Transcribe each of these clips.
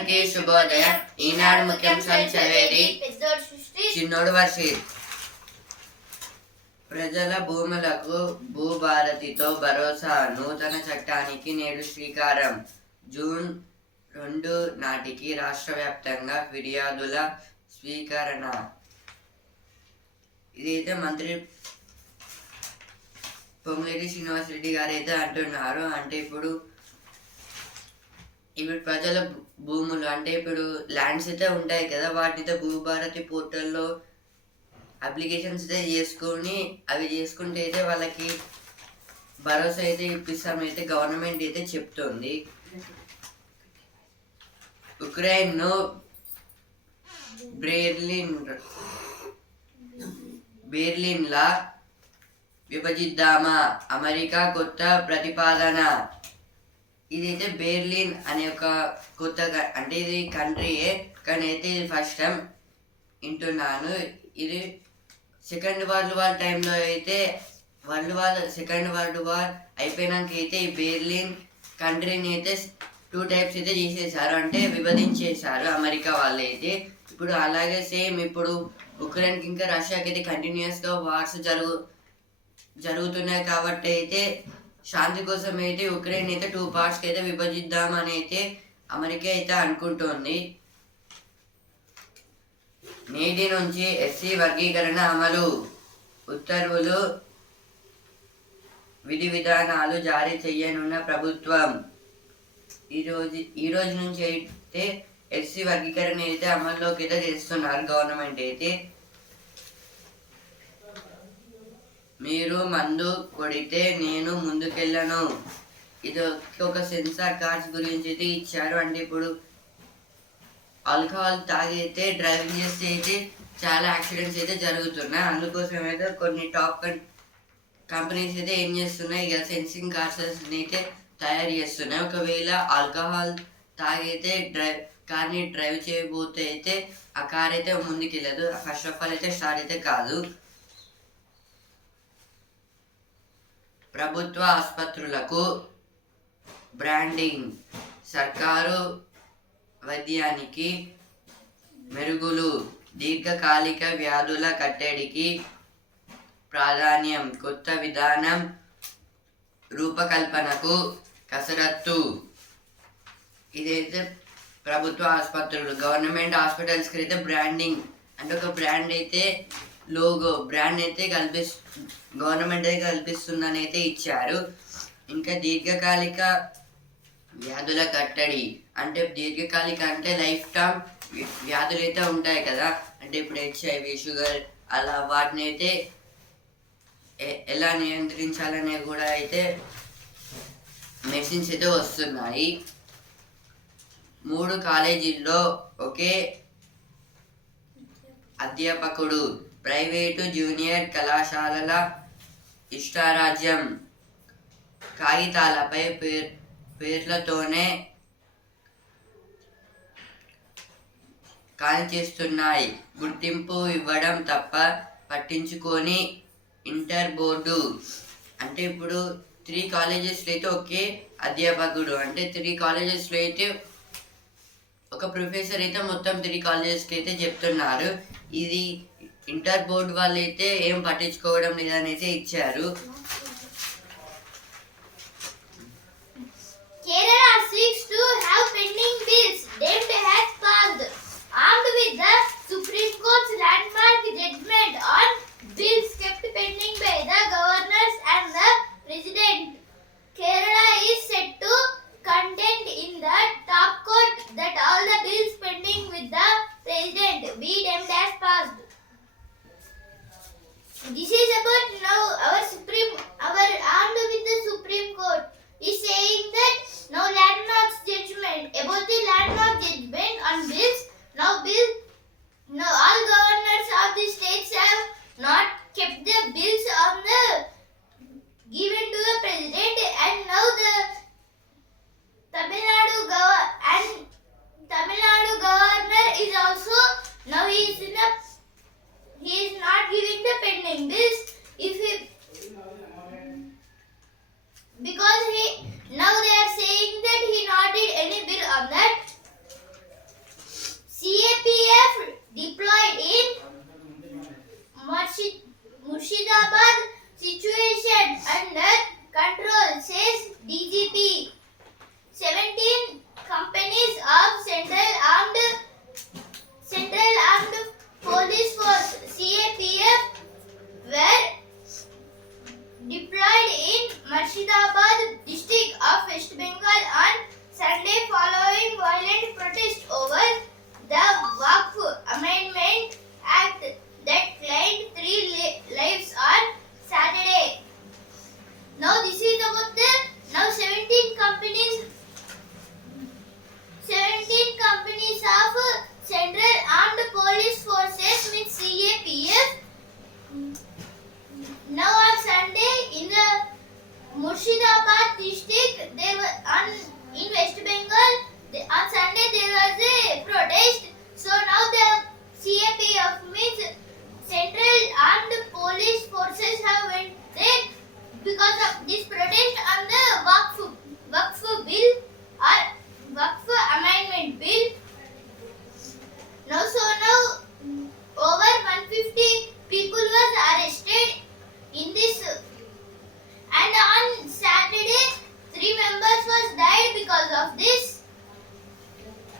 అందరికీ శుభోదయం. ఈనాడు ముఖ్యాంశాలు చదివేది చిన్నోడు వర్షిత్. ప్రజల భూములకు భూభారతితో భరోసా నూతన చట్టానికి నేడు శ్రీకారం. జూన్ 2 నాటికి రాష్ట్ర వ్యాప్తంగా ఫిర్యాదుల స్వీకరణ. ఇదైతే మంత్రి పొంగులేటి శ్రీనివాసరెడ్డి గారు అయితే అంటున్నారు. అంటే ఇప్పుడు ప్రజల భూములు అంటే ఇప్పుడు ల్యాండ్స్ అయితే ఉంటాయి కదా, వాటితో భూభారతి పోర్టల్లో అప్లికేషన్స్ అయితే చేసుకొని అవి చేసుకుంటే అయితే వాళ్ళకి భరోసా అయితే ఇప్పిస్తామైతే గవర్నమెంట్ అయితే చెప్తుంది. ఉక్రెయిన్ను బెర్లిన్లా విభజిద్దామా, అమెరికా కొత్త ప్రతిపాదన. ఇదైతే బెర్లిన్ అనే ఒక కొత్తగా అంటే ఇది కంట్రీయే, కానీ అయితే ఇది ఫస్ట్ టైం వింటున్నాను. ఇది సెకండ్ వరల్డ్ వార్ టైంలో అయితే సెకండ్ వరల్డ్ వార్ అయిపోయినాక అయితే ఈ బెర్లిన్ కంట్రీని అయితే 2 టైప్స్ అయితే చేసేసారు, అంటే విభజించేశారు అమెరికా వాళ్ళు అయితే. ఇప్పుడు అలాగే సేమ్ ఇప్పుడు ఉక్రెయిన్కి ఇంకా రష్యాకి అయితే కంటిన్యూస్గా వార్స్ జరుగుతున్నాయి కాబట్టి అయితే శాంతి కోసం అయితే ఉక్రెయిన్ అయితే 2 పార్ట్స్కి అయితే విభజిద్దామని అయితే అమెరికా అయితే అనుకుంటోంది. నేటి నుంచి ఎస్సీ వర్గీకరణ అమలు, ఉత్తర్వులు విధి విధానాలు జారీ చేయనున్న ప్రభుత్వం. ఈ రోజు నుంచి అయితే ఎస్సీ వర్గీకరణ అయితే అమల్లోకి అయితే చేస్తున్నారు గవర్నమెంట్ అయితే. మీరు మందు కొడితే నేను ముందుకెళ్ళను, ఇది ఒక సెన్సార్ కార్డ్స్ గురించి అయితే ఇచ్చారు. అంటే ఇప్పుడు ఆల్కహాల్ తాగైతే డ్రైవింగ్ చేస్తే అయితే చాలా యాక్సిడెంట్స్ అయితే జరుగుతున్నాయి. అందుకోసం అయితే కొన్ని టాప్ కంపెనీస్ అయితే ఏం చేస్తున్నాయి, ఇక సెన్సింగ్ కార్డ్స్ అయితే తయారు చేస్తున్నాయి. ఒకవేళ ఆల్కహాల్ తాగైతే కార్ని డ్రైవ్ చేయబోతే అయితే ఆ కార్ అయితే ముందుకెళ్ళదు, ఫస్ట్ ఆఫ్ ఆల్ అయితే స్టార్ట్ అయితే కాదు. ప్రభుత్వ ఆసుపత్రులకు బ్రాండింగ్, సర్కారు వైద్యానికి మెరుగులు, దీర్ఘకాలిక వ్యాధుల కట్టడికి ప్రాధాన్యం, కొత్త విధానం రూపకల్పనకు కసరత్తు. ఇదైతే ప్రభుత్వ ఆసుపత్రులు గవర్నమెంట్ హాస్పిటల్స్కి అయితే బ్రాండింగ్ అంటే ఒక బ్రాండ్ అయితే లోగో బ్రాండ్ అయితే గవర్నమెంట్ అయితే కల్పిస్తుందని అయితే ఇచ్చారు. ఇంకా దీర్ఘకాలిక వ్యాధుల కట్టడి అంటే దీర్ఘకాలిక అంటే లైఫ్ టైం వ్యాధులు అయితే ఉంటాయి కదా, అంటే ఇప్పుడు HIV, షుగర్ అలా వాటిని అయితే ఎలా నియంత్రించాలనే కూడా అయితే మెషిన్స్ అయితే వస్తున్నాయి. 3 కాలేజీల్లో ఒకే అధ్యాపకుడు, ప్రైవేటు జూనియర్ కళాశాలల ఇష్టారాజ్యం, కాగితాలపై పేర్లతోనే కాల్చేస్తున్నాయి, గుర్తింపు ఇవ్వడం తప్ప పట్టించుకొని ఇంటర్ బోర్డు. అంటే ఇప్పుడు 3 కాలేజెస్లో అయితే ఒకే అధ్యాపకుడు, అంటే 3 కాలేజెస్లో అయితే ఒక ప్రొఫెసర్ అయితే మొత్తం 3 కాలేజెస్కి అయితే చెప్తున్నారు. ఇది ఇంటర్ బోర్డు వాళ్ళు అయితే ఏం పట్టించుకోవడం లేదని అయితే ఇచ్చారు. Kerala seeks to have pending bills deemed as passed, armed with the Supreme Court's landmark judgment on bills kept pending by the governors and the president. Kerala is set to contend in the top court that all the bills pending with the president be deemed as passed. This is about now our armed with the Supreme Court is saying that now landmark judgment about the landmark judgment on bills. Now all governors of the states have not kept the bills on the given to the president, and now the Tamil Nadu governor is also now he is not giving the pending bills because now they are saying that he not did any bill on that. violent protest over the Waqf Amendment Act that claimed 3 lives on Saturday. Now this is about the 17 companies of Central Armed Police Forces with CAPF. Now on Sunday in the Murshidabad district, in West Bengal, on Sunday there was a protest. So now the CAPF means Central Armed Police Forces have went there because of this protest on the Waqf bill or Waqf Amendment bill. Now over 150 people was arrested in this, and on Saturday 3 members was died because of this.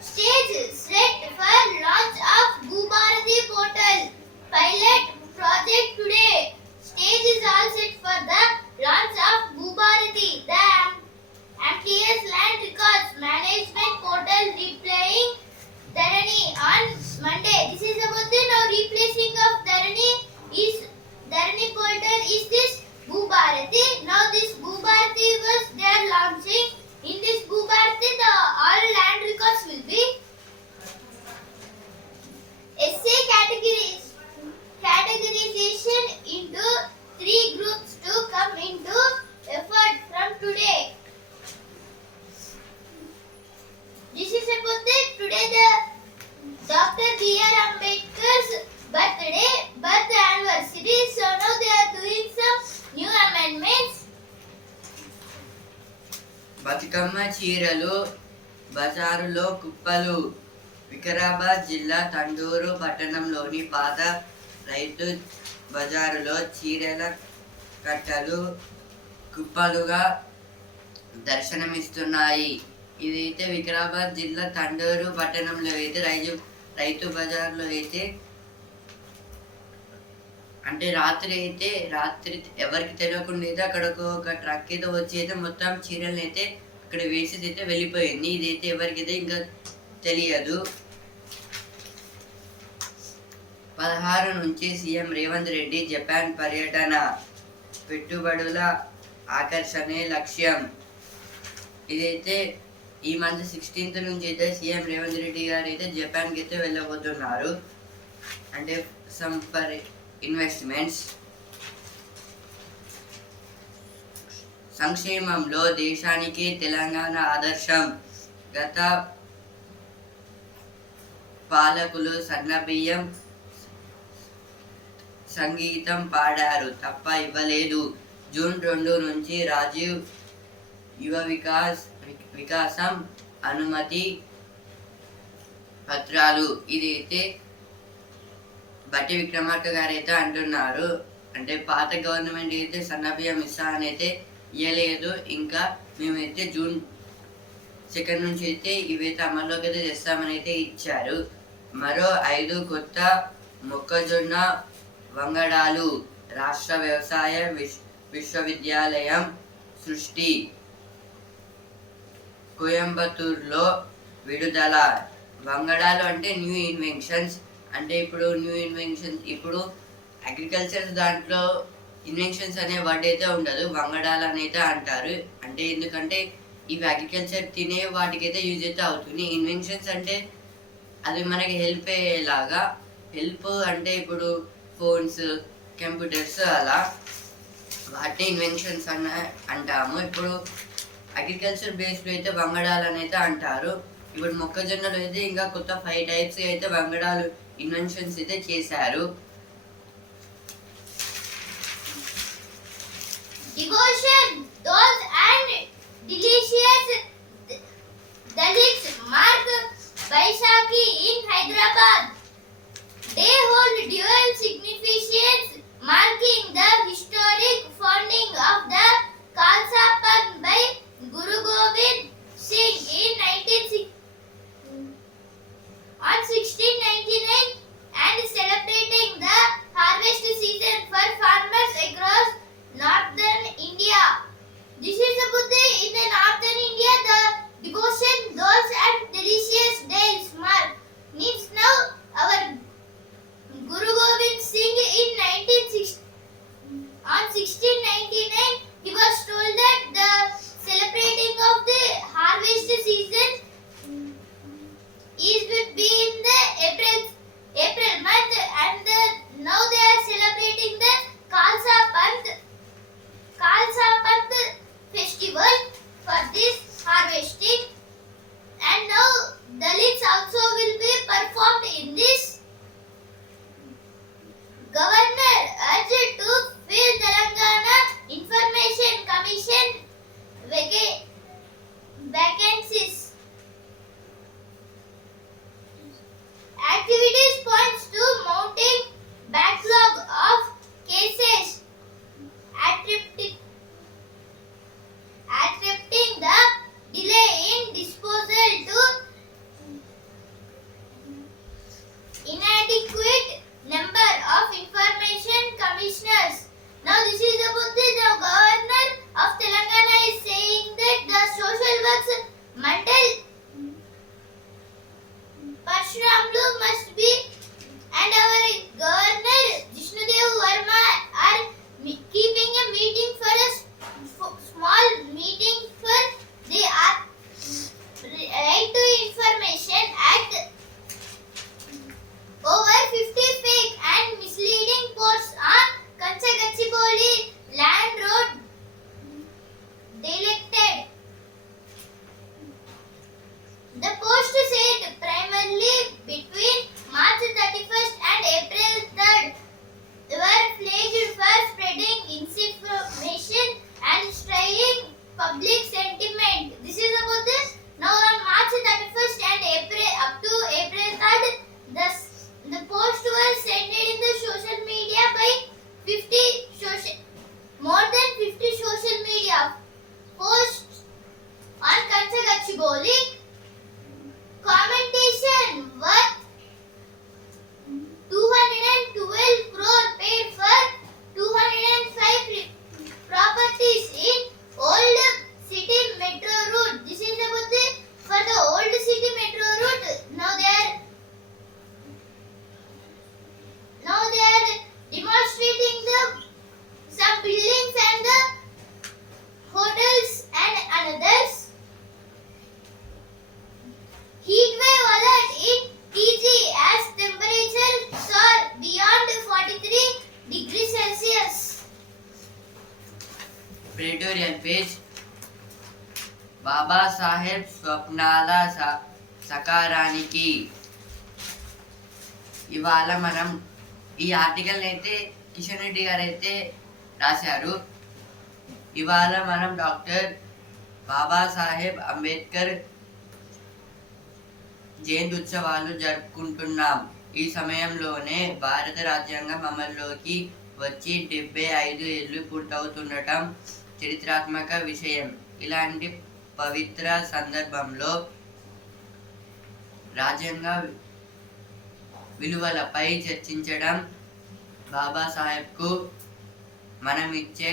Stage set for launch of Bhubarati portal pilot project today. Stage is all set for the launch of Bhubarati, the MTS land records management portal replying Dharani on Monday. This is about the now replacing of Dharani portal is this Bhubarati. Now this Bhubarati was they are launching. In this Bhubarati the all land records will be essay categorization into 3 groups to come into effort from today. This is about the today the Dr. B.R. Ambedkar's birth anniversary. So now they are doing some new amendments. Bathukamma చీరలు బజారులో కుప్పలు. వికారాబాద్ జిల్లా తండూరు పట్టణంలోని పాత రైతు బజారులో చీరల కట్టలు కుప్పలుగా దర్శనమిస్తున్నాయి. ఇదైతే వికారాబాద్ జిల్లా తండూరు పట్టణంలో అయితే రైతు బజార్లో అయితే అంటే రాత్రి ఎవరికి తెలియకుండా అయితే అక్కడ ఒక ట్రక్ అయితే వచ్చి అయితే మొత్తం చీరలు అయితే అక్కడ వేసేది అయితే వెళ్ళిపోయింది. ఇదైతే ఎవరికైతే ఇంకా తెలియదు. 16 నుంచి సీఎం రేవంత్ రెడ్డి జపాన్ పర్యటన. పెట్టుబడుల ఆకర్షణే లక్ష్యం. ఇదైతే ఈ మంత్ 16th నుంచి అయితే సీఎం రేవంత్ రెడ్డి గారు అయితే జపాన్కి అయితే వెళ్ళబోతున్నారు. అంటే సమ్ ఫర్ ఇన్వెస్ట్మెంట్స్. సంక్షేమంలో దేశానికి తెలంగాణ ఆదర్శం. గత పాలకులు సన్నబియ్యం సంగీతం పాడారు తప్ప ఇవ్వలేదు. జూన్ 2 నుంచి రాజీవ్ యువ వికాసం అనుమతి పత్రాలు. ఇదైతే బట్టి విక్రమార్క గారు అయితే అంటున్నారు. అంటే పాత గవర్నమెంట్ అయితే సన్నబియ్యం ఇస్తా అని అయితే ఇవ్వలేదు. ఇంకా మేమైతే జూన్ 2 నుంచి అయితే ఇవైతే అమల్లోకి అయితే తెస్తామని అయితే ఇచ్చారు. మరో 5 కొత్త మొక్కజొన్న వంగడాలు. రాష్ట్ర వ్యవసాయ విశ్వవిద్యాలయం సృష్టి. కోయంబత్తూరులో విడుదల. వంగడాలు అంటే న్యూ ఇన్వెన్షన్స్. అంటే ఇప్పుడు అగ్రికల్చర్ దాంట్లో ఇన్వెన్షన్స్ అనే వర్డ్ అయితే ఉండదు, వంగడాలు అని అయితే అంటారు. అంటే ఎందుకంటే ఇవి అగ్రికల్చర్ తినే వాటికైతే యూజ్ అయితే అవుతుంది. ఇన్వెన్షన్స్ అంటే అది మనకి హెల్ప్ అయ్యేలాగా. హెల్ప్ అంటే ఇప్పుడు ఫోన్స్, కంప్యూటర్స్ అలా వాటిని ఇన్వెన్షన్స్ అంటాము. ఇప్పుడు అగ్రికల్చర్ బేస్డ్ అయితే వంగడాలు అని అయితే అంటారు. ఇప్పుడు మొక్కజొన్నలు అయితే ఇంకా కొత్త 5 టైప్స్ అయితే వంగడాలు ఇన్వెన్షన్స్ అయితే చేశారు. Devotion, those and delicious dalits mark Baisakhi in Hyderabad. They hold dual significance, marking the historic founding of the Khalsa Panth by Guru Gobind Singh in 1699 and celebrating the harvest season for farmers across northern India. This is about in the northern India the devotion, dolls and delicious పేజ్. బాబాసాహెబ్ స్వప్నాల సకారానికి. ఇవాళ మనం ఈ article అయితే కిషన్ రెడ్డి గారు అయితే రాశారు. ఇవాళ మనం డాక్టర్ బాబాసాహెబ్ అంబేద్కర్ జయంతి ఉత్సవాలు జరుపుకుంటున్నాం. ఈ సమయంలోనే భారత రాజ్యాంగం అమల్లోకి వచ్చి 75 ఏళ్ళు పూర్తవుతుండటం చరిత్రాత్మక విషయం. ఇలాంటి పవిత్ర సందర్భంలో రాజ్యాంగ విలువలపై చర్చించడం బాబాసాహెబ్కు మనం ఇచ్చే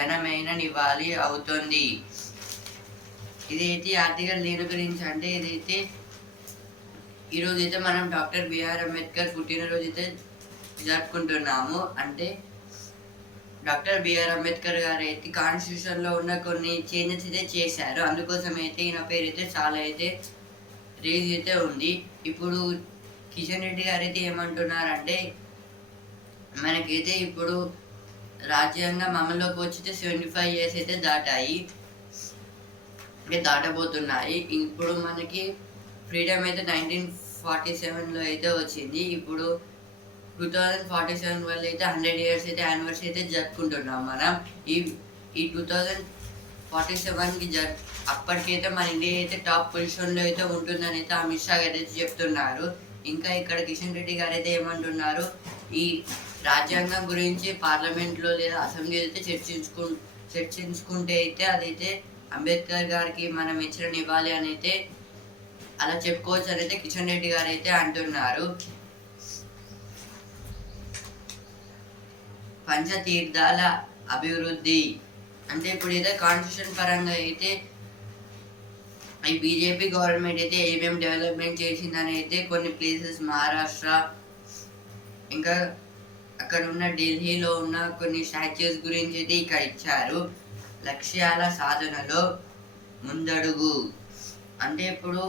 ఘనమైన నివాళి అవుతుంది. ఇదైతే ఆర్టికల్ దేని గురించి అంటే ఇదైతే ఈరోజైతే మనం డాక్టర్ బిఆర్ అంబేద్కర్ పుట్టినరోజు అయితే జరుపుకుంటున్నాము. అంటే డాక్టర్ బిఆర్ అంబేద్కర్ గారు అయితే కాన్స్టిట్యూషన్లో ఉన్న కొన్ని చేంజెస్ అయితే చేశారు. అందుకోసం అయితే ఈయన పేరు అయితే చాలా అయితే రేజ్ అయితే ఉంది. ఇప్పుడు కిషన్ రెడ్డి గారు అయితే ఏమంటున్నారంటే మనకైతే ఇప్పుడు రాజ్యాంగం అమల్లోకి వచ్చితే 75 ఇయర్స్ అయితే దాటాయి, అంటే దాటబోతున్నాయి. ఇప్పుడు మనకి ఫ్రీడమ్ అయితే 1947లో అయితే వచ్చింది. ఇప్పుడు 2047 వల్ల అయితే 100 ఇయర్స్ అయితే యానివర్సరీ అయితే జరుపుకుంటున్నాం మనం. ఈ 2047కి అప్పటికైతే మన ఇండియా అయితే టాప్ పొజిషన్లో అయితే ఉంటుందని అయితే అమిత్ షా గారు అయితే చెప్తున్నారు. ఇంకా ఇక్కడ కిషన్ రెడ్డి గారు అయితే ఏమంటున్నారు, ఈ రాజ్యాంగం గురించి పార్లమెంట్లో లేదా అసెంబ్లీ అయితే చర్చించుకుంటే అయితే అదైతే అంబేద్కర్ గారికి మనం ఇచ్చిన నివాళి అని అయితే అలా చెప్పుకోవచ్చు అని అయితే కిషన్ రెడ్డి గారు అయితే అంటున్నారు. పంచతీర్థాల అభివృద్ధి అంటే ఇప్పుడు అయితే కాన్స్టిట్యూషన్ పరంగా అయితే ఈ బీజేపీ గవర్నమెంట్ అయితే ఏమేమి డెవలప్మెంట్ చేసిందని అయితే కొన్ని ప్లేసెస్ మహారాష్ట్ర ఇంకా అక్కడ ఉన్న ఢిల్లీలో ఉన్న కొన్ని స్టాచ్యూస్ గురించి అయితే ఇక్కడ ఇచ్చారు. లక్ష్యాల సాధనలో ముందడుగు అంటే ఇప్పుడు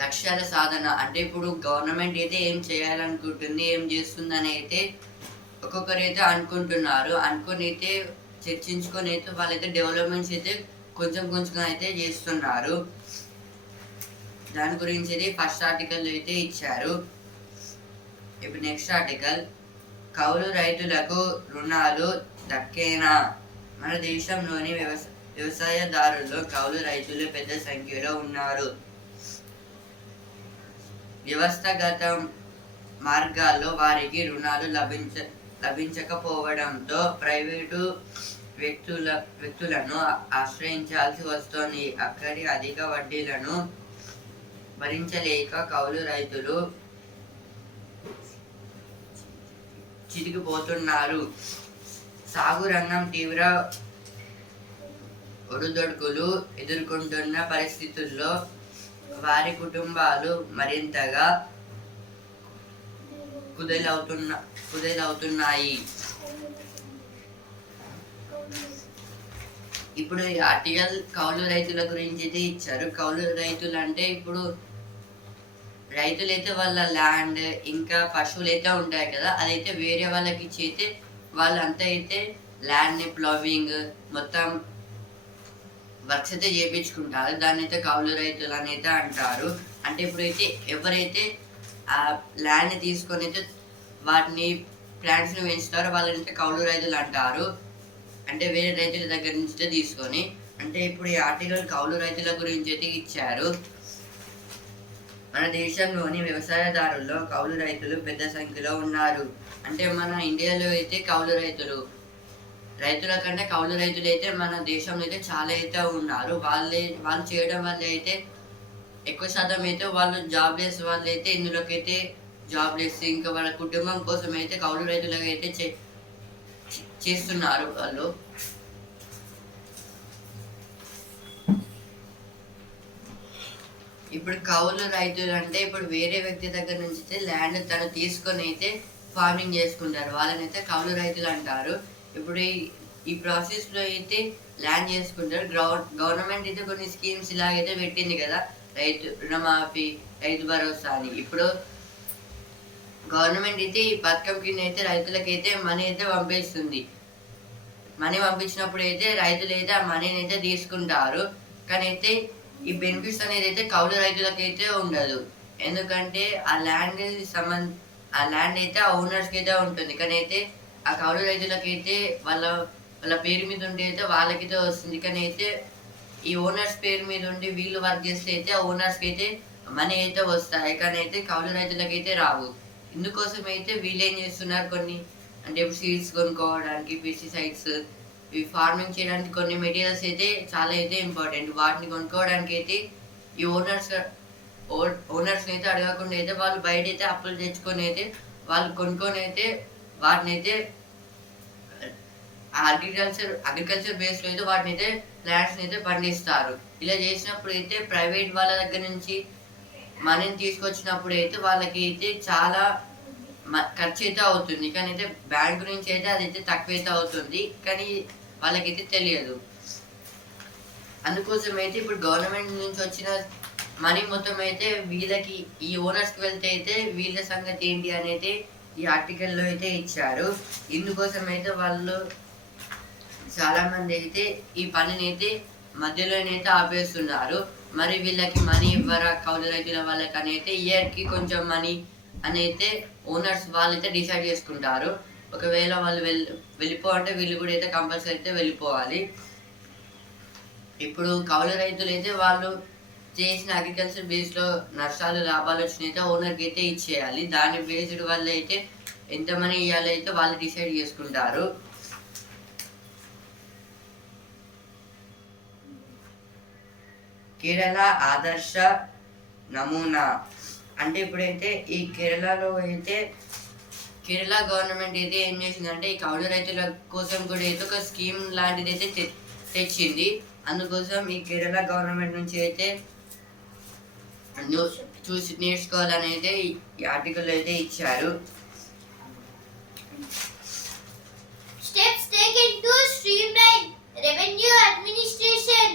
లక్ష్యాల సాధన అంటే ఇప్పుడు గవర్నమెంట్ అయితే ఏం చేయాలనుకుంటుంది, ఏం చేస్తుందని అయితే ఒక్కొక్కరు అయితే అనుకుంటున్నారు. అనుకొని అయితే చర్చించుకొని అయితే వాళ్ళైతే డెవలప్మెంట్స్ అయితే కొంచెం కొంచెం అయితే చేస్తున్నారు. దాని గురించి అయితే ఫస్ట్ ఆర్టికల్ అయితే ఇచ్చారు. ఇప్పుడు నెక్స్ట్ ఆర్టికల్, కౌలు రైతులకు రుణాలు దక్కేనా? మన దేశంలోని వ్యవసాయదారుల్లో కౌలు రైతులు పెద్ద సంఖ్యలో ఉన్నారు. వ్యవస్థాగత మార్గాల్లో వారికి రుణాలు లభించకపోవడంతో ప్రైవేటు వ్యక్తులను ఆశ్రయించాల్సి వస్తోంది. అక్కడి అధిక వడ్డీలను భరించలేక కౌలు రైతులు చితికిపోతున్నారు. సాగు రంగం తీవ్ర ఒడిదుడుకులు ఎదుర్కొంటున్న పరిస్థితుల్లో వారి కుటుంబాలు మరింతగా కుదేలవుతున్నాయి. ఇప్పుడు ఈ ఆర్టికల్ కౌలు రైతుల గురించి అయితే ఇచ్చారు. కౌలు రైతులు అంటే ఇప్పుడు రైతులైతే వాళ్ళ ల్యాండ్ ఇంకా పశువులు అయితే ఉంటాయి కదా, అదైతే వేరే వాళ్ళకి ఇచ్చి అయితే వాళ్ళంతా అయితే ల్యాండ్ని ప్లవింగ్ మొత్తం వర్క్స్ అయితే చేయించుకుంటారు. దాన్ని అయితే కౌలు రైతులు అని అయితే అంటారు. అంటే ఇప్పుడైతే ఎవరైతే ఆ ల్యాండ్ని తీసుకొని అయితే వాటిని ప్లాంట్స్ని పెంచుతారో వాళ్ళని కౌలు రైతులు అంటారు. అంటే వేరే రైతుల దగ్గర నుంచి తీసుకొని. అంటే ఇప్పుడు ఈ ఆర్టికల్ కౌలు రైతుల గురించి అయితే ఇచ్చారు. మన దేశంలోని వ్యవసాయదారుల్లో కౌలు రైతులు పెద్ద సంఖ్యలో ఉన్నారు. అంటే మన ఇండియాలో అయితే కౌలు రైతుల కంటే కౌలు రైతులు అయితే మన దేశంలో అయితే చాలా అయితే ఉన్నారు. వాళ్ళు చేయడం వల్ల అయితే ఎక్కువ శాతం అయితే వాళ్ళు జాబ్లెస్ వాళ్ళు అయితే ఇందులోకి అయితే జాబ్లెస్ ఇంకా వాళ్ళ కుటుంబం కోసం అయితే కౌలు రైతులుగా అయితే చేస్తున్నారు వాళ్ళు. ఇప్పుడు కౌలు రైతులు అంటే ఇప్పుడు వేరే వ్యక్తి దగ్గర నుంచి అయితే ల్యాండ్ తను తీసుకొని అయితే ఫార్మింగ్ చేసుకుంటారు, వాళ్ళని అయితే కౌలు రైతులు అంటారు. ఇప్పుడు ఈ ప్రాసెస్లో అయితే ల్యాండ్ చేసుకుంటారు. గవర్నమెంట్ అయితే కొన్ని స్కీమ్స్ ఇలాగైతే పెట్టింది కదా, రైతు రుణమాఫీ, రైతు భరోసా అని. ఇప్పుడు గవర్నమెంట్ అయితే ఈ పథకం కింద అయితే రైతులకైతే మనీ అయితే పంపిస్తుంది. మనీ పంపించినప్పుడు అయితే రైతులు అయితే ఆ మనీని అయితే తీసుకుంటారు. కానీ అయితే ఈ బెనిఫిట్స్ అనేది అయితే కౌలు రైతులకైతే ఉండదు. ఎందుకంటే ఆ ల్యాండ్ అయితే ఆ ఓనర్స్కి అయితే ఉంటుంది. కానీ అయితే ఆ కౌలు రైతులకైతే వాళ్ళ వాళ్ళ పేరు మీద ఉండి అయితే వాళ్ళకైతే వస్తుంది. కానీ అయితే ఈ ఓనర్స్ పేరు మీద ఉండి వీళ్ళు వర్క్ చేస్తే అయితే ఆ ఓనర్స్కి అయితే మనీ అయితే వస్తాయి. కానీ అయితే కౌలు రైతులకైతే రావు. ఇందుకోసం అయితే వీళ్ళు ఏం చేస్తున్నారు, కొన్ని అంటే ఇప్పుడు సీడ్స్ కొనుక్కోవడానికి, పెస్టిసైడ్స్, ఈ ఫార్మింగ్ చేయడానికి కొన్ని మెటీరియల్స్ అయితే చాలా అయితే ఇంపార్టెంట్. వాటిని కొనుక్కోవడానికి అయితే ఈ ఓనర్స్ని అయితే అడగకుండా అయితే వాళ్ళు బయట అయితే అప్పులు తెచ్చుకొని అయితే వాళ్ళు కొనుక్కొని అయితే వాటిని అయితే అగ్రికల్చర్ బేస్లో అయితే వాటిని అయితే ప్లాంట్స్ని అయితే పండిస్తారు. ఇలా చేసినప్పుడు అయితే ప్రైవేట్ వాళ్ళ దగ్గర నుంచి మనీని తీసుకొచ్చినప్పుడు అయితే వాళ్ళకి అయితే చాలా ఖర్చు అయితే అవుతుంది. కానీ అయితే బ్యాంకు నుంచి అయితే అది అయితే తక్కువ అయితే అవుతుంది. కానీ వాళ్ళకైతే తెలియదు. అందుకోసం అయితే ఇప్పుడు గవర్నమెంట్ నుంచి వచ్చిన మనీ మొత్తం అయితే వీళ్ళకి ఈ ఓనర్స్కి వెళ్తే అయితే వీళ్ళ సంగతి ఏంటి అనేది ఈ ఆర్టికల్లో అయితే ఇచ్చారు. ఇందుకోసం అయితే వాళ్ళు చాలామంది అయితే ఈ పనిని అయితే మధ్యలోనైతే ఆపేస్తున్నారు. మరి వీళ్ళకి మనీ ఇవ్వరా కౌలు రైతుల వాళ్ళకి అని అయితే ఇయర్కి కొంచెం మనీ అని అయితే ఓనర్స్ వాళ్ళైతే డిసైడ్ చేసుకుంటారు. ఒకవేళ వాళ్ళు వెళ్ళిపోవాలంటే వీళ్ళు కూడా అయితే కంపల్సరీ అయితే వెళ్ళిపోవాలి. ఇప్పుడు కౌలు రైతులు అయితే వాళ్ళు చేసిన అగ్రికల్చర్ బేస్లో నష్టాలు లాభాలు వచ్చినైతే ఓనర్కి అయితే ఇచ్చేయాలి. దాని బేస్డ్ వల్ల అయితే ఎంత మనీ ఇవ్వాలి అయితే వాళ్ళు డిసైడ్ చేసుకుంటారు. కేరళ ఆదర్శ నమూనా అంటే ఇప్పుడైతే ఈ కేరళలో అయితే కేరళ గవర్నమెంట్ అయితే ఏం చేసిందంటే ఈ కౌలు రైతుల కోసం కూడా అయితే ఒక స్కీమ్ లాంటిది అయితే తెచ్చింది. అందుకోసం ఈ కేరళ గవర్నమెంట్ నుంచి అయితే చూసి నేర్చుకోవాలని అయితే ఈ ఆర్టికల్ అయితే ఇచ్చారు. Steps taken to streamline revenue administration.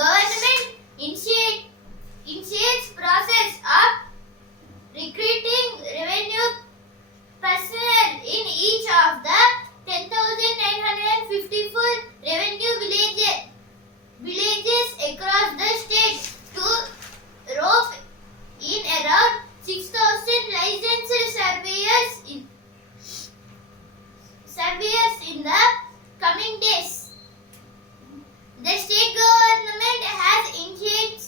Government initiates process of recruiting revenue personnel in each of the 10,954 revenue villages across the state to rope in around 6,000 licensed surveyors in the coming days. The state government has initiated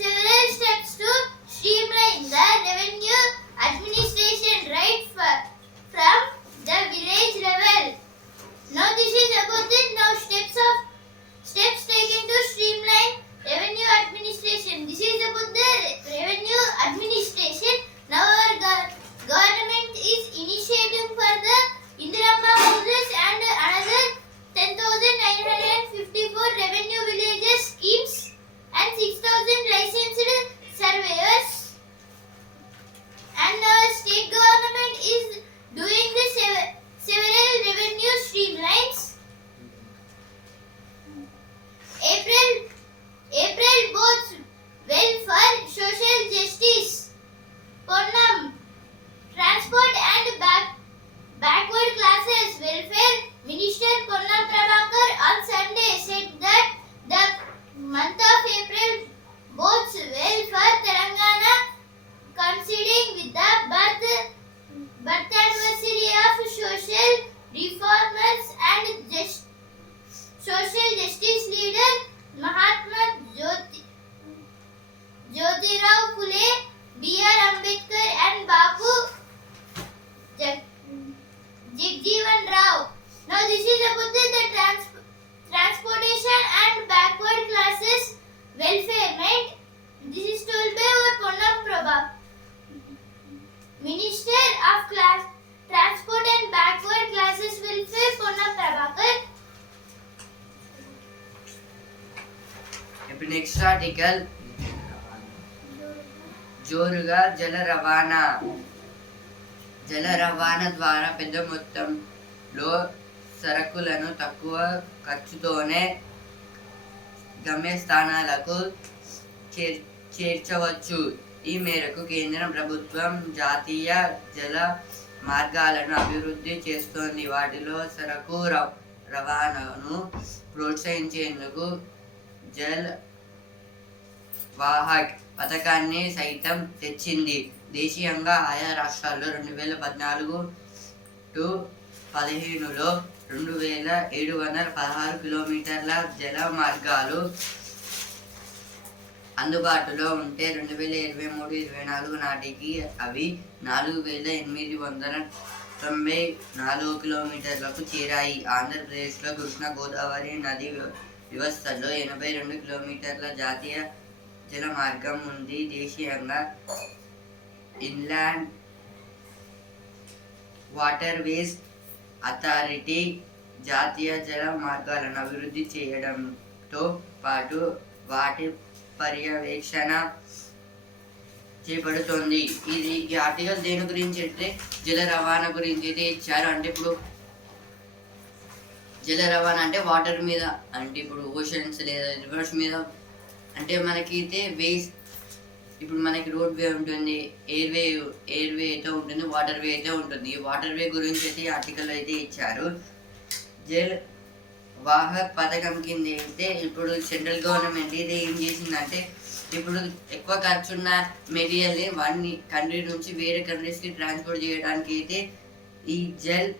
several steps to streamline the revenue administration right from the village level. Now this is about the steps taken to streamline revenue administration. This is about the revenue administration. Now our government is initiating for the Indirama houses and another 10,954 revenue villages schemes and 6,000 licensed surveyors. And our state government is doing the several revenue streamlines. April bodes well for social justice. Ponnam, transport and backward classes welfare minister Ponnam Prabhakar on Sunday said that the month of April bodes well for Telangana, coinciding with the birth anniversary of social reformers and social justice leader Mahatma Jyotirao Phule, B.R. Ambedkar and Babu Jagjeevan Rao. Now this is about the transportation and backward classes welfare, right? This is told by our Ponnam Prabha, Minister of Transport and Backward Classes Welfare, Ponnam Prabhakar. ఇప్పుడు next article జోరుగా జల రవాణా ద్వారా పెద్ద మొత్తంలో సరుకులను తక్కువ ఖర్చుతోనే గమ్యస్థానాలకు చేర్చవచ్చు. ఈ మేరకు కేంద్ర ప్రభుత్వం జాతీయ జల మార్గాలను అభివృద్ధి చేస్తోంది. వాటిలో సరకు రవాణాను ప్రోత్సహించేందుకు జల్ వాహక్ పథకాన్ని సైతం తెచ్చింది. దేశీయంగా ఆయా రాష్ట్రాల్లో 2014-15లో 2716 కిలోమీటర్ల జల మార్గాలు అందుబాటులో ఉంటే 2023-24 నాటికి అవి 4894 కిలోమీటర్లకు చేరాయి. ఆంధ్రప్రదేశ్లో కృష్ణా గోదావరి నది వ్యవస్థలో 82 కిలోమీటర్ల జాతీయ జల మార్గం ఉంది. దేశీయంగా ఇన్లాండ్ వాటర్ వేస్ అథారిటీ జాతీయ జల మార్గాలను అభివృద్ధి చేయడంతో పాటు వాటి పర్యవేక్షణ చేపడుతోంది. ఈ ఆర్టికల్ దేని గురించి అంటే జల రవాణా గురించి అయితే ఇచ్చారు. అంటే ఇప్పుడు జల రవాణా అంటే వాటర్ మీద, అంటే ఇప్పుడు ఓషన్స్ లేదా రివర్స్ మీద, అంటే మనకి అయితే వేస్, ఇప్పుడు మనకి రోడ్ వే ఉంటుంది, ఎయిర్ వే అయితే ఉంటుంది, వాటర్ వే అయితే ఉంటుంది. ఈ వాటర్ వే గురించి అయితే ఆర్టికల్ అయితే ఇచ్చారు. జల్ వాహక్ పథకం కింద అయితే ఇప్పుడు సెంట్రల్ గవర్నమెంట్ ఇది ఏం చేసిందంటే, ఇప్పుడు ఎక్కువ ఖర్చున్న మెటీరియల్ని వన్ కంట్రీ నుంచి వేరే కంట్రీస్కి ట్రాన్స్పోర్ట్ చేయడానికి అయితే ఈ జల్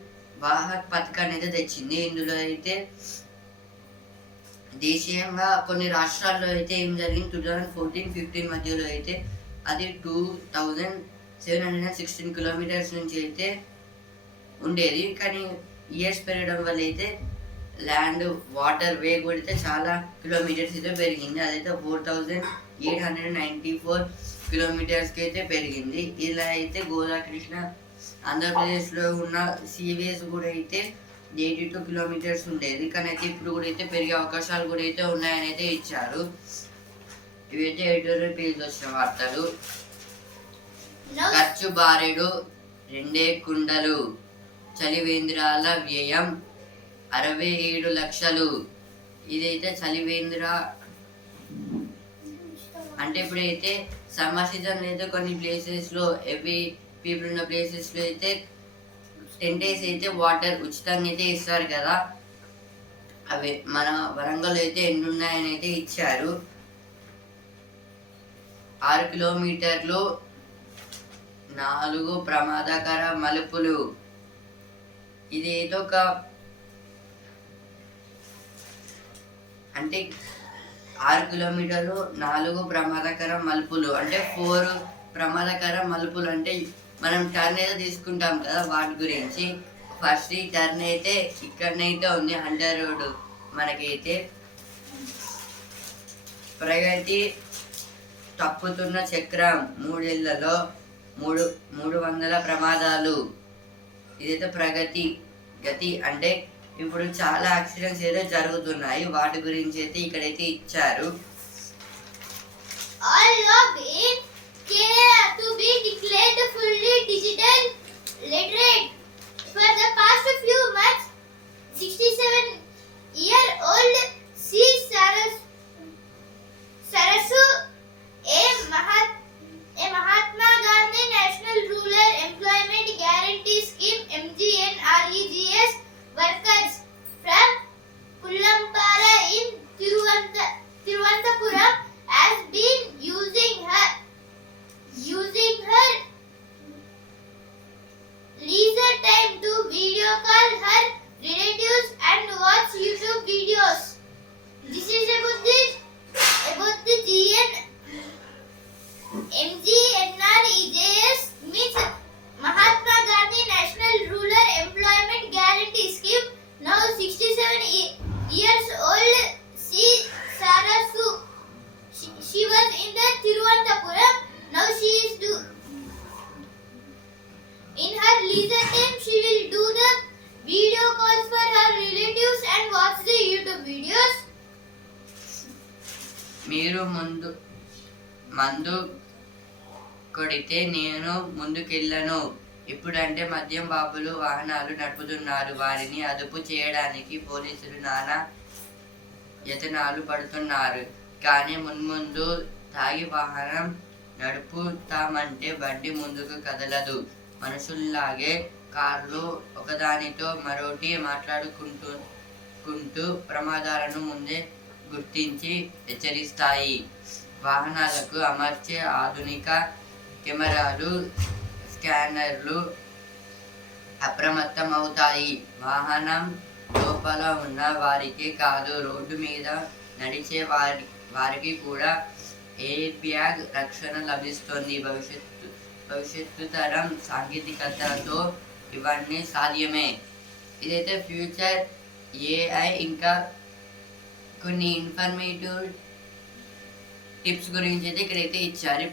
వాహక్ పథకాన్ని అయితే తెచ్చింది. ఇందులో అయితే దేశీయంగా కొన్ని రాష్ట్రాల్లో అయితే ఏం జరిగింది, 2014-15 మధ్యలో అయితే అది 2716 కిలోమీటర్స్ నుంచి అయితే ఉండేది. కానీ ఇయర్స్ పెరగడం వల్ల అయితే ల్యాండ్ వాటర్ వే కూడా అయితే చాలా కిలోమీటర్స్ అయితే పెరిగింది. అదైతే 4894 కిలోమీటర్స్కి అయితే పెరిగింది. ఇలా అయితే గోదావరి, కృష్ణ, ఆంధ్రప్రదేశ్లో ఉన్న సీవేస్ కూడా అయితే 82 కిలోమీటర్స్ ఉండేది. కానీ అయితే ఇప్పుడు కూడా అయితే పెరిగే అవకాశాలు కూడా అయితే ఉన్నాయని అయితే ఇచ్చారు. ఇవైతే ఎడిటోరియల్ పేజ్ వచ్చిన వార్తలు. ఖర్చు బారెడు 2 కుండలు, చలివేంద్రాల వ్యయం 67 లక్షలు. ఇదైతే చలివేంద్ర అంటే ఇప్పుడైతే సమ్మర్ సీజన్లో అయితే కొన్ని ప్లేసెస్లో హెవీ పీపుల్ ఉన్న ప్లేసెస్లో అయితే 10 days అయితే వాటర్ ఉచితంగా అయితే ఇస్తారు కదా. అవి మన వరంగల్ అయితే ఎన్ని ఉన్నాయని అయితే ఇచ్చారు. 6 కిలోమీటర్లు 4 ప్రమాదకర మలుపులు. ఇది ఏదో ఒక అంటే 6 కిలోమీటర్లు 4 ప్రమాదకర మలుపులు అంటే 4 ప్రమాదకర మలుపులు అంటే మనం టర్న్ అయితే తీసుకుంటాం కదా, వాటి గురించి. ఫస్ట్ ఈ టర్న్ అయితే ఇక్కడనైతే ఉంది, అండర్ రోడ్ మనకైతే. ప్రగతి తప్పుతున్న చక్రం, 3 ఏళ్లలో 300 ప్రమాదాలు. ఇదైతే ప్రగతి గతి అంటే ఇప్పుడు చాలా యాక్సిడెంట్స్ అయితే జరుగుతున్నాయి, వాటి గురించి అయితే ఇక్కడైతే ఇచ్చారు. All login to be declared fully digital literate. For the past few months, 67-year-old C. Sarasu, a Mahatma Gandhi National Rural Employment Guarantee Scheme (MGNREGS) workers from Pullampara in Thiruvananthapuram has been using her leisure time to video call her relatives and watch YouTube videos. This is about the MGNREGS means Mahatma Gandhi National Rural Employment Guarantee Scheme. Now 67 years old C. Sarasu. She was in the Thiruvananthapuram. Now she is in her leisure time she will do the video calls for her relatives and watch the YouTube videos. మీరు మందు కొడితే నేను ముందుకెళ్ళను. ఇప్పుడంటే మద్యం బాబులు వాహనాలు నడుపుతున్నారు. వారిని అదుపు చేయడానికి పోలీసులు నానా యత్నాలు పడుతున్నారు. కానీ మున్ముందు తాగి వాహనం నడుపుతామంటే బండి ముందుకు కదలదు. మనుషుల్లాగే కార్లు ఒకదానితో మరోటి మాట్లాడుకుంటూ ప్రమాదాలను ముందే గుర్తించి హెచ్చరిస్తాయి. వాహనాలకు అమర్చే ఆధునిక కెమెరాలు, స్కానర్లు అప్రమత్తమవుతాయి. వాహనం లోపల ఉన్న వారికే కాదు, రోడ్డు మీద నడిచే వారికి కూడా ఎయిర్ బ్యాగ్ రక్షణ లభిస్తుంది. భవిష్యత్తు తరం సాంకేతికతతో ఇవన్నీ సాధ్యమే. ఇదైతే ఫ్యూచర్ ఏఐ ఇంకా కొన్ని ఇన్ఫర్మేటివ్ టిప్స్ గురించి అయితే ఇక్కడైతే ఇచ్చారు.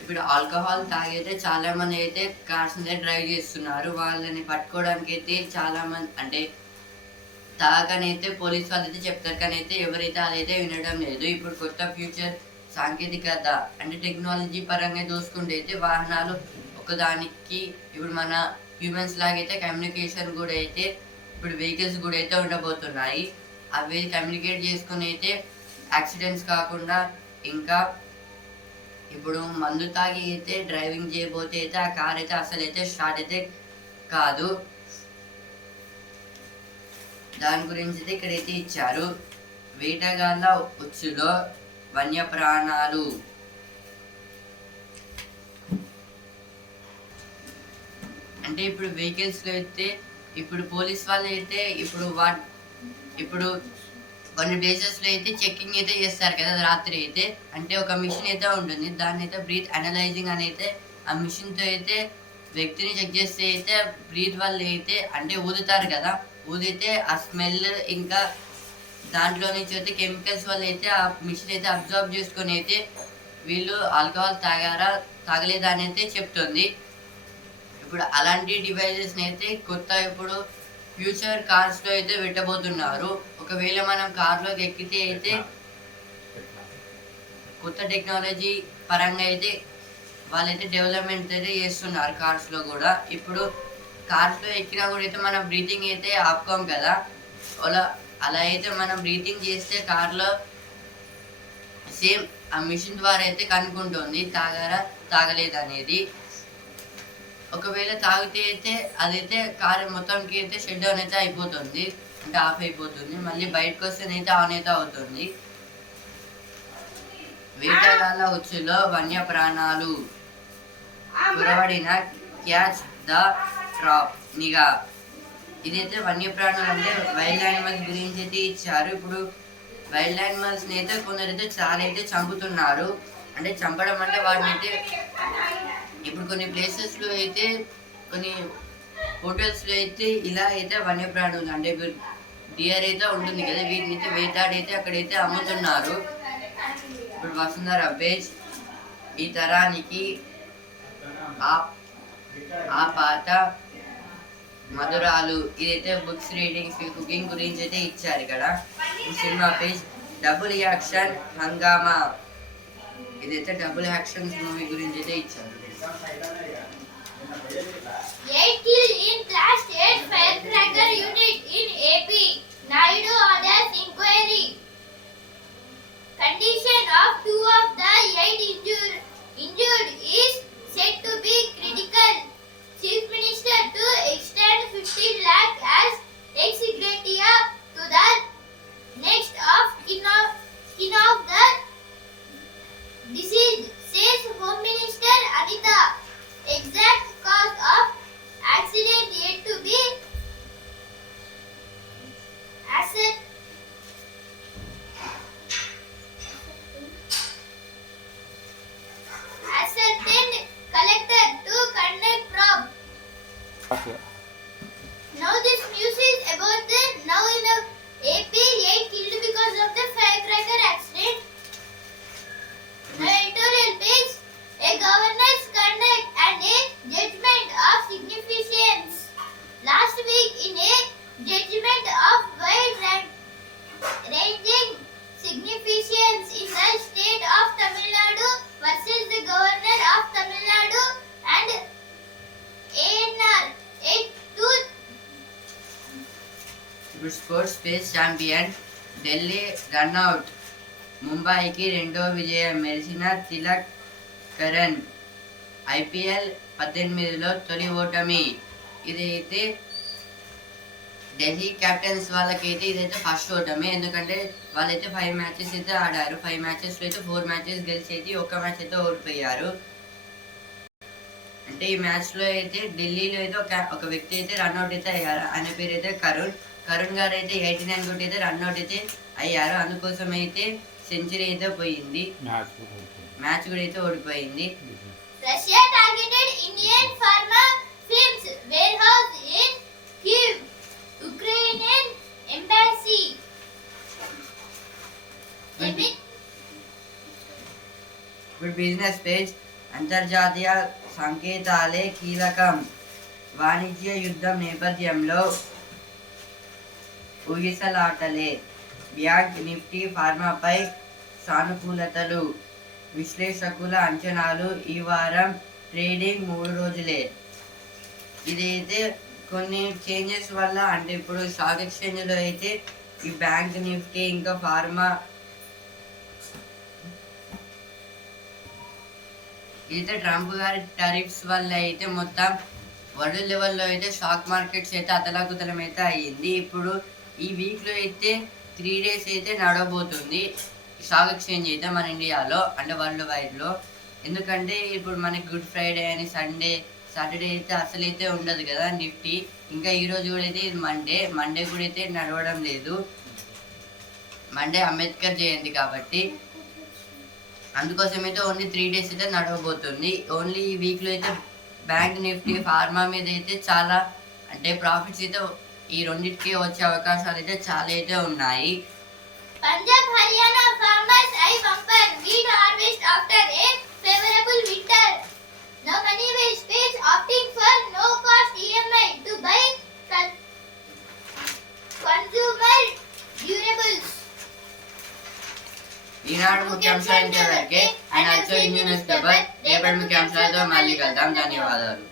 ఇప్పుడు ఆల్కహాల్ తాగైతే చాలా మంది అయితే కార్స్ మీద డ్రైవ్ చేస్తున్నారు. వాళ్ళని పట్టుకోవడానికి అయితే చాలా మంది అంటే తాగనైతే పోలీస్ వాళ్ళు అయితే చెప్తారు, కానీ అయితే ఎవరైతే అదైతే వినడం లేదు. ఇప్పుడు కొత్త ఫ్యూచర్ సాంకేతికత అంటే టెక్నాలజీ పరంగా చూసుకుంటే అయితే వాహనాలు ఒకదానికి ఇప్పుడు మన హ్యూమన్స్ లాగైతే కమ్యూనికేషన్ కూడా అయితే ఇప్పుడు వెహికల్స్ కూడా అయితే ఉండబోతున్నాయి. అవి కమ్యూనికేట్ చేసుకుని అయితే యాక్సిడెంట్స్ కాకుండా, ఇంకా ఇప్పుడు మందు తాగి అయితే డ్రైవింగ్ చేయబోతే అయితే ఆ కార్ అయితే అసలు అయితే స్టార్ట్ అయితే కాదు. దాని గురించి అయితే ఇక్కడైతే ఇచ్చారు. వేటగాళ్ళ ఉచ్చులో వన్యప్రాణాలు. అంటే ఇప్పుడు వెహికల్స్లో అయితే ఇప్పుడు పోలీస్ వాళ్ళు అయితే ఇప్పుడు కొన్ని ప్లేసెస్లో అయితే చెక్కింగ్ అయితే చేస్తారు కదా రాత్రి అయితే. అంటే ఒక మిషన్ అయితే ఉంటుంది, దాన్ని అయితే బ్రీత్ అనలైజింగ్ అని అయితే ఆ మిషన్తో అయితే వ్యక్తిని చెక్ చేస్తే అయితే బ్రీత్ వల్ల అయితే అంటే ఊదుతారు కదా, ఊదితే ఆ స్మెల్ ఇంకా దాంట్లో నుంచి అయితే కెమికల్స్ వల్ల అయితే ఆ మిషన్ అయితే అబ్జర్వ్ చేసుకొని అయితే వీళ్ళు ఆల్కహాల్ తాగారా తాగలేదా అని అయితే చెప్తుంది. ఇప్పుడు అలాంటి డివైజెస్ని అయితే కొత్త ఇప్పుడు ఫ్యూచర్ కార్స్లో అయితే పెట్టబోతున్నారు. ఒకవేళ మనం కార్లోకి ఎక్కితే అయితే కొత్త టెక్నాలజీ పరంగా అయితే వాళ్ళైతే డెవలప్మెంట్ అయితే చేస్తున్నారు కార్స్లో కూడా. ఇప్పుడు కార్స్లో ఎక్కినా కూడా అయితే మనం బ్రీతింగ్ అయితే ఆపుకోం కదా, అలా అయితే మనం బ్రీతింగ్ చేస్తే కార్లో సేమ్ ఆ మిషన్ ద్వారా అయితే కనుక్కుంటుంది తాగారా తాగలేదు అనేది. ఒకవేళ తాగితే అయితే అదైతే కారు మొత్తంకి అయితే షట్ డౌన్ అయితే అయిపోతుంది, అంటే ఆఫ్ అయిపోతుంది. మళ్ళీ బయటకు వస్తేనైతే ఆన్ అయితే అవుతుంది. వేటగాళ్ళ ఉచ్చులో వన్యప్రాణాలు. కురవడిన క్యాచ్ ద ట్రాప్ నిఘా. ఇదైతే వన్యప్రాణాలు అంటే వైల్డ్ యానిమల్స్ గురించి అయితే ఇచ్చారు. ఇప్పుడు వైల్డ్ యానిమల్స్ని అయితే కొందరైతే చాలా అయితే చంపుతున్నారు. అంటే చంపడం అంటే వాటిని అయితే ఇప్పుడు కొన్ని ప్లేసెస్లో అయితే కొన్ని హోటల్స్లో అయితే ఇలా అయితే వన్యప్రాణులు అంటే డియర్ అయితే ఉంటుంది కదా, వీటిని అయితే వేటాడైతే అక్కడైతే అమ్ముతున్నారు. ఇప్పుడు వసుంధర బేజ్ ఈ తరానికి ఆ పాత మధురాలు. ఇదైతే బుక్స్ రీడింగ్స్ కుకింగ్ గురించి అయితే ఇచ్చారు ఇక్కడ. సినిమా పేజ్ డబుల్ యాక్షన్ హంగామా. ఇదైతే డబుల్ యాక్షన్ మూవీ గురించి అయితే ఇచ్చారు. 8 killed in Class 8 firecracker unit in AP. Naidu orders inquiry. Condition of 2 of the 8 injured is said to be critical. Chief Minister to extend 15 lakh as ex gratia to the next of kin of the deceased, says Home Minister Anita. Exact cause of accident yet to be ascertained. Collector to conduct probe. Now this news is about the now in the AP 8 killed because of the firecracker accident. The editorial page, a governor's conduct and a judgment of significance. Last week in a judgment of wide-ranging significance in the state of Tamil Nadu versus the governor of Tamil Nadu and ANR 8-2. Sports space champion Delhi run out. ముంబైకి రెండో విజయం. మెరిసిన Tilak Karan IPL 18లో తొలి ఓటమి. ఇదైతే Delhi Capitals వాళ్ళకైతే ఇదైతే first ఓటమి. ఎందుకంటే వాళ్ళైతే 5 మ్యాచెస్ అయితే ఆడారు. 5 మ్యాచెస్లో అయితే 4 మ్యాచెస్ గెలిచి అయితే 1 మ్యాచ్ అయితే ఓడిపోయారు. అంటే ఈ మ్యాచ్లో అయితే ఢిల్లీలో అయితే ఒక వ్యక్తి అయితే రన్అట్ అయితే అయ్యారు. ఆయన పేరు అయితే కరుణ్ గారు అయితే 89 కొట్టి అయితే రన్అట్ అయితే అయ్యారు. అందుకోసం అయితే సెంచరీ అయితే పోయింది. మ్యాచ్ కూడా అయితే ఓడిపోయింది. Russia targeted Indian pharma firms warehouse in Kyiv, Ukrainian embassy. ఇప్పుడు బిజినెస్ పేజ్. అంతర్జాతీయ సంకేతాలే కీలకం. వాణిజ్య యుద్ధం నేపథ్యంలో ఊగిసలాటలే. Bank Nifty ఫార్మాపై సానుకూలతలు. విశ్లేషకుల అంచనాలు. ఈ వారం ట్రేడింగ్ 3 రోజులే. ఇదైతే కొన్ని చేంజెస్ వల్ల, అంటే ఇప్పుడు స్టాక్ ఎక్స్చేంజ్లో అయితే ఈ బ్యాంక్ నిఫ్టీ ఇంకా ఫార్మా అయితే ట్రంప్ గారి టారిఫ్స్ వల్ల అయితే మొత్తం వరల్డ్ లెవెల్లో అయితే స్టాక్ మార్కెట్స్ అయితే అతలాకుతలం అయితే అయ్యింది. ఇప్పుడు ఈ వీక్లో అయితే 3 days అయితే నడవబోతుంది స్టాక్ ఎక్స్చేంజ్ అయితే మన ఇండియాలో, అంటే వరల్డ్ వైడ్లో. ఎందుకంటే ఇప్పుడు మనకి గుడ్ ఫ్రైడే అని సాటర్డే అయితే అసలైతే ఉండదు కదా నిఫ్టీ. ఇంకా ఈరోజు కూడా అయితే ఇది మండే కూడా అయితే నడవడం లేదు. మండే అంబేద్కర్ జయంతి కాబట్టి అందుకోసం అయితే ఓన్లీ 3 days అయితే నడవబోతుంది. ఓన్లీ ఈ వీక్లో అయితే బ్యాంక్ నిఫ్టీ ఫార్మా మీద అయితే చాలా, అంటే ప్రాఫిట్స్ అయితే ఈ రెండింటికి వచ్చే అవకాశాలు అయితే చాలా అయితే ఉన్నాయి. Punjab Haryana farmers eye bumper wheat harvest after a favorable winter. Now money waste pays opting for no cost EMI to buy consumer durables. ఈనాడు ముఖ్యాంశాలు ఇంతవరకే. And also Indian news paper. రేపటి ముఖ్యాంశాలతో మళ్ళీ కలుద్దాం. ధన్యవాదాలు.